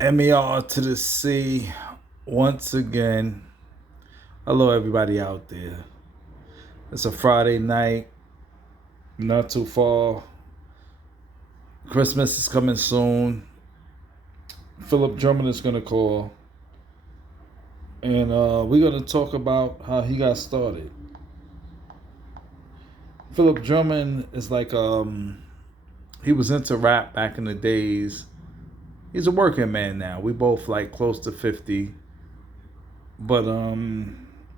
MER to the C once again. Hello, everybody out there. It's a Friday night, not too far. Christmas is coming soon. Philip Drummond is going to call, and we're going to talk about how he got started. Philip Drummond is like, he was into rap back in the days. He's a working man now. We both like close to 50. But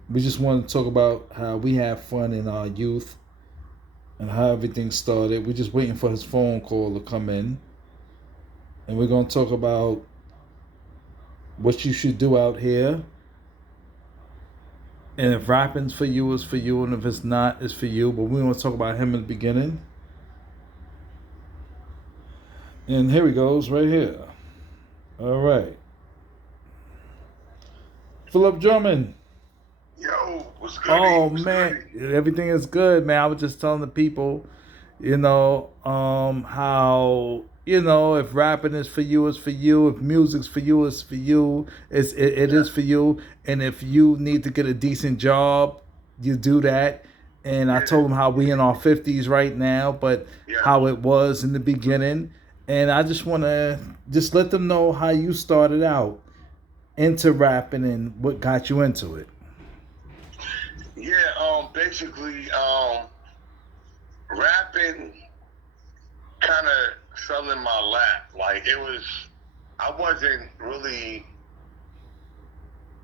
we just want to talk about how we have fun in our youth and how everything started. We're just waiting for his phone call to come in. And we're going to talk about what you should do out here. And if rapping's for you, it's for you. And if it's not, it's for you. But we want to talk about him in the beginning. And here he goes, right here. All right. Philip Drummond. Yo, what's good? Oh man, everything is good, man. I was just telling the people, how if rapping is for you, it's for you. If music's for you, it's for you. It Yeah, is for you. And if you need to get a decent job, you do that. And I yeah, told them how we in our 50s right now, but yeah. how it was in the beginning. And I just want to just let them know how you started out into rapping and what got you into it. Yeah, basically, rapping kind of fell in my lap. Like, I wasn't really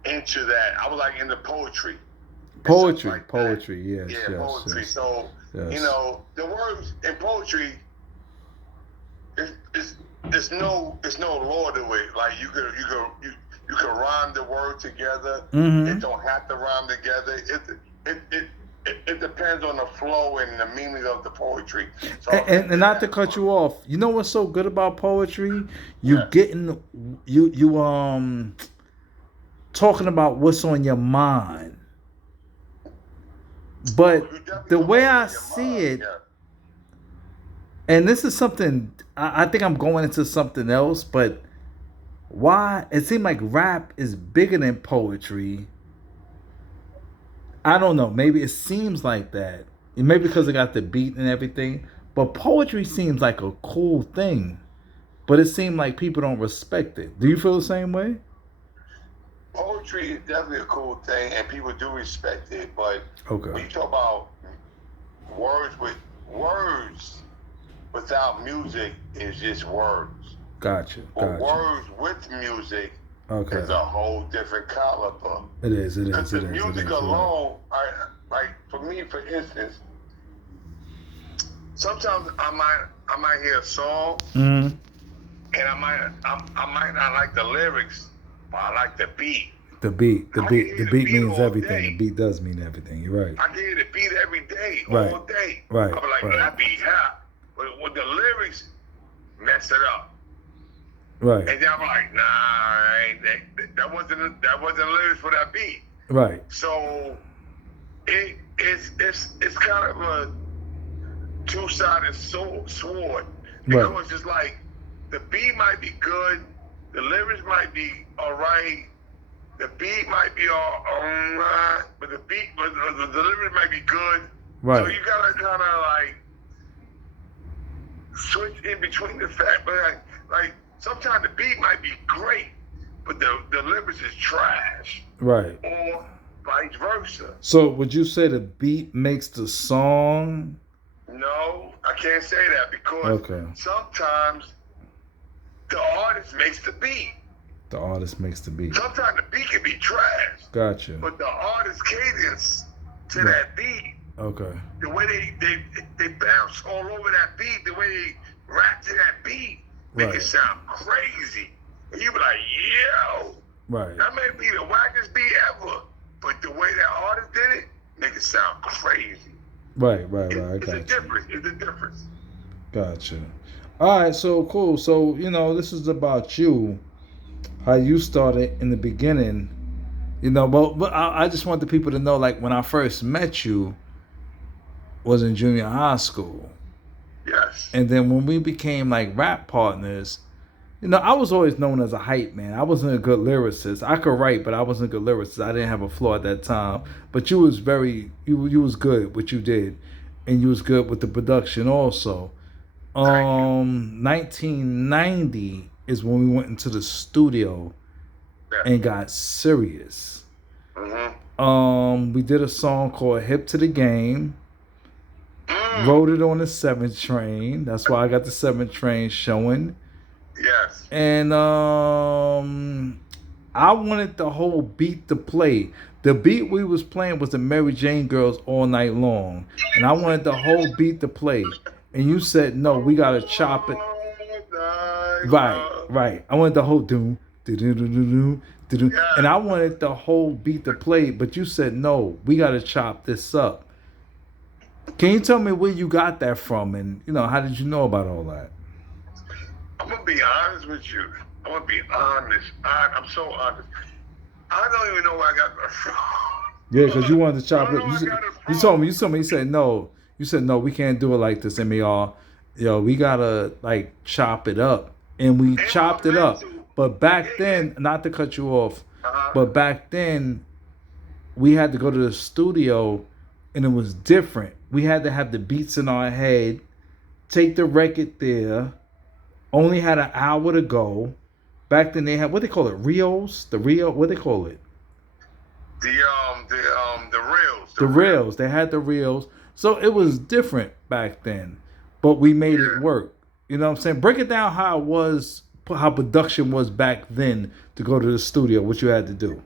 into that. I was like into poetry and stuff Poetry, like that. poetry, yes, Yeah, yes, poetry. yes, So, yes. the words in poetry, it's, it's, it's no law to it. Like, you can rhyme the word together. It Mm-hmm. don't have to rhyme together. It depends on the flow and the meaning of the poetry. So And, I'm and, into and not to that. cut you off, you know what's so good about poetry? You Yeah. getting you talking about what's on your mind. But You definitely the know way what's I on your see mind. it, Yeah. and this is something I think I'm going into something else, but why it seemed like rap is bigger than poetry. I don't know. Maybe it seems like that. Maybe because it got the beat and everything. But poetry seems like a cool thing. But it seemed like people don't respect it. Do you feel the same way? Poetry is definitely a cool thing, and people do respect it. But Okay. when you talk about words with words without music is just words. Gotcha. But Gotcha. words with music is Okay. a whole different caliber. It is. It Because is. It the is. It music is. You're right. alone, like for me, for instance, sometimes I might hear a song Mm-hmm. and I might not like the lyrics, but I like the beat. The beat. The I can beat. The hear the beat beat means all everything. The day. beat does mean everything. You're right. I can hear the beat every day, Right. all day. Right. I'm like, Right. that beat hot. But with the lyrics, mess it up. Right. And then I'm like, nah, that wasn't lyrics for that beat. Right. So it's kind of a two-sided sword Right. because it's like the beat might be good, the lyrics might be all right, the beat might be all right, but the lyrics might be good. So Right. you gotta kind of like switch in between the fact, but like sometimes the beat might be great, but the lyrics is trash, Right. or vice versa. So would you say the beat makes the song? No, I can't say that because Okay. sometimes the artist makes the beat. The artist makes the beat. Sometimes the beat can be trash, Gotcha. but the artist cadence to Right. that beat, Okay. the way they bounce all over that beat, the way they rap to that beat, make it Right. sound crazy. And you be like, yo, Right. that may be the wackest beat ever, but the way that artist did it, make it sound crazy. Right. Right. Right. I It's a got you. difference. It's a difference. Gotcha. All right. So cool. So this is about you. How you started in the beginning. But I just want the people to know, like when I first met you, was in junior high school, Yes. and then when we became like rap partners, You know, I was always known as a hype man. I wasn't a good lyricist. I could write, but I wasn't a good lyricist. I didn't have a flow at that time. But you was good what you did, and you was good with the production also. Thank you. 1990 is when we went into the studio Yeah. and got serious. Mm-hmm. We did a song called "Hip to the Game." Mm. Wrote it on the 7th train. That's why I got the 7th train showing. Yes. And I wanted the whole beat to play. The beat we was playing was the Mary Jane Girls All Night Long, and I wanted the whole beat to play. And you said no, we gotta chop it. Right, right. I wanted the whole doom, do do do do do do, and Yeah. I wanted the whole beat to play. But you said no, we gotta chop this up. Can you tell me where you got that from, and how did you know about all that? I'm gonna be honest with you. I'm gonna be honest. I'm so honest. I don't even know where I got that from. Yeah, because you wanted to I chop don't it. know where I got it You from. told me. You told me. You said no. You said no. We can't do it like this, MER. We gotta like chop it up, and we And my chopped it up. mental. But back Yeah. then, not to cut you off, Uh-huh. but back then we had to go to the studio, and it was different. We had to have the beats in our head, take the record there. Only had an hour to go. Back then they had what they call it, Rios. The Rio, what they call it? The reels. The The reels. rails. They had the rails. So it was different back then, but we made it Yeah. work. You know what I'm saying? Break it down how it was, how production was back then to go to the studio. What you had to do.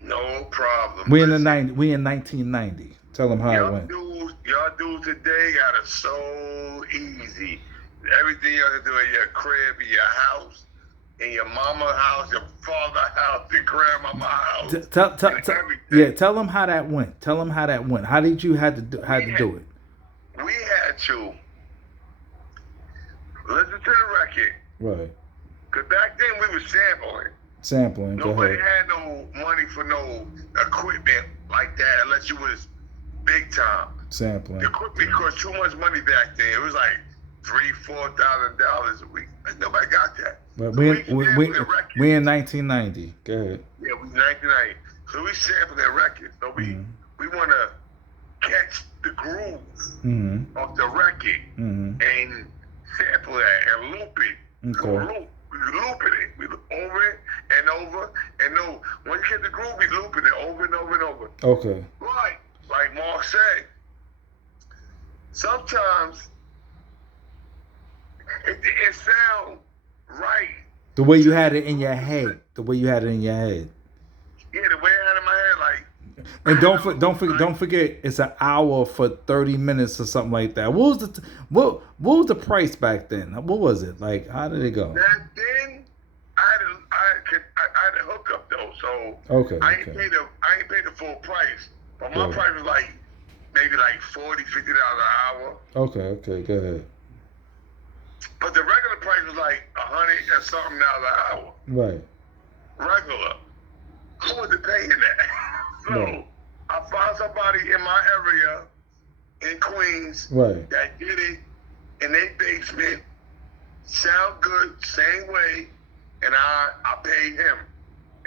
No problem. We in the Listen, 90. We in 1990. Tell them how it went. y'all dudes today got it so easy. Everything you have to do in your crib, in your house, in your mama's house, your father's house, your grandmama's house, and everything. Yeah. Tell them how that went. Tell them how that went. How did you had to do it? We had to listen to the record. Right. Cause back then we was sampling. Sampling. Go Nobody ahead. had no money for no equipment like that unless you was big time. Sampling. The equipment cost too much money back then. It was like $3,000-$4,000 a week. Nobody got that. But So sampled the record. we in 1990. Go ahead. Yeah, we 1990. So we sampled that record. So we want to catch the groove Mm-hmm. of the record Mm-hmm. and sample that and loop it. Okay. We looping it. We over it and over and over. When you get the groove, we looping it over and over and over. Okay. Right. Like Mark said, sometimes it sound right. The way you had it in your head. The way you had it in your head. Yeah, the way I had it in my head, like. And don't forget, it's an hour for 30 minutes or something like that. What was the price back then? What was it like? How did it go? Back then, I had a hookup though, so Okay. I ain't Okay. paid the full price, but my Yeah. price was like maybe like $40-$50 an hour. Okay. Okay. Go ahead. But the regular price was like $100 and something an hour. Right. Regular. Who was paying that? So Right. I found somebody in my area in Queens Right. that did it in their basement, sound good, same way, and I paid him.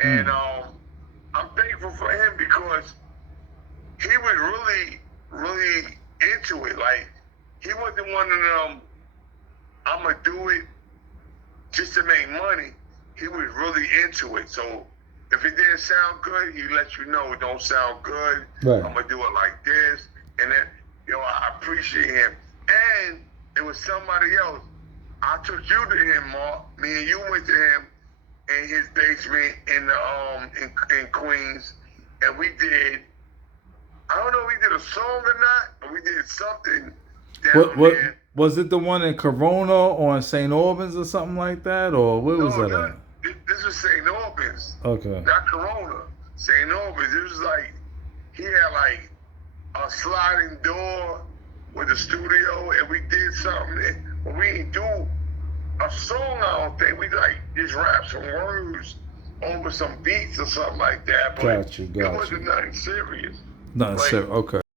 And I'm thankful for him because he was really, really into it. Like, he wasn't one of them, I'm going to do it just to make money. He was really into it. So if it didn't sound good, he let you know it don't sound good. Right. I'm going to do it like this. And then, I appreciate him. And it was somebody else. I took you to him, Mark. Me and you went to him in his basement in the in Queens, and we did. I don't know if we did a song or not, but we did something down What there. was it? The one in Corona or in St. Albans or something like that, or where was that at? This was St. Albans, Okay. not Corona. St. Albans. It was like he had like a sliding door with a studio, and we did something. But we didn't do a song. I don't think we like just rap some words over some beats or something like that. But Got you. it wasn't nothing serious. No, Like, sir. Okay.